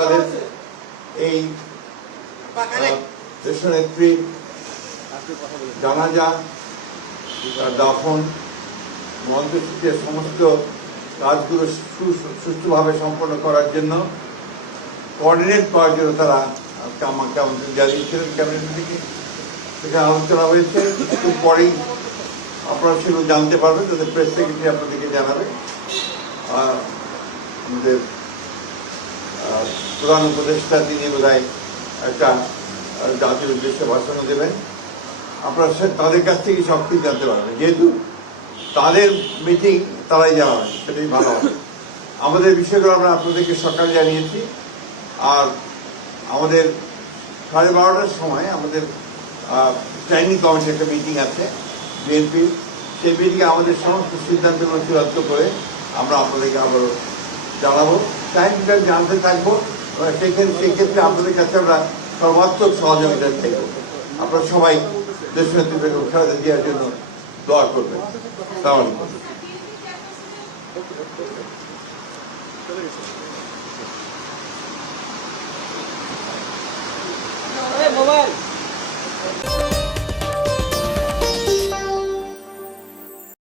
তাদের এই দেশনেত্রী জানাজা, দাফন, মন্ত্রসূচির সমস্ত কাজগুলো সুষ্ঠুভাবে সম্পন্ন করার জন্য কোঅর্ডিনেট করার জন্য তারা আমাকে আমন্ত্রণ জানিয়েছিলেন ক্যাবিনেট থেকে। সেখানে আলোচনা হয়েছে, একটু পরেই আপনারা সেগুলো জানতে পারবেন, তাদের প্রেস সেক্রেটারি আপনাদেরকে জানাবে। আমাদের প্রধান উপদেষ্টা তিনি বোধহয় একটা জাতির উদ্দেশ্যে ভাষণও দেবেন। আপনারা তাদের কাছ থেকে সব কিছু জানতে পারবেন, যেহেতু তাদের মিটিং তারাই জানাবেন, সেটাই ভালো হবে। আমাদের বিষয়গুলো আমরা আপনাদেরকে সকালে জানিয়েছি। আর আমাদের 12:30টার সময় আমাদের স্ট্যান্ডিং কমিটির একটা মিটিং আছে বিএনপির। সেই মিটিংয়ে আমাদের সমস্ত সিদ্ধান্তগুলো চূড়ান্ত করে আমরা আপনাদেরকে আবারও জানাবো, টাইমটা জানতে থাকবো। সেই ক্ষেত্রে আপনাদের কাছে আমরা সর্বাত্মক সহযোগিতা চাইব। আপনারা সবাই দেশনেত্রী বেগম খালেদা জিয়ার জন্য দোয়া করবেন। আসসালামু আলাইকুম। মোবাইল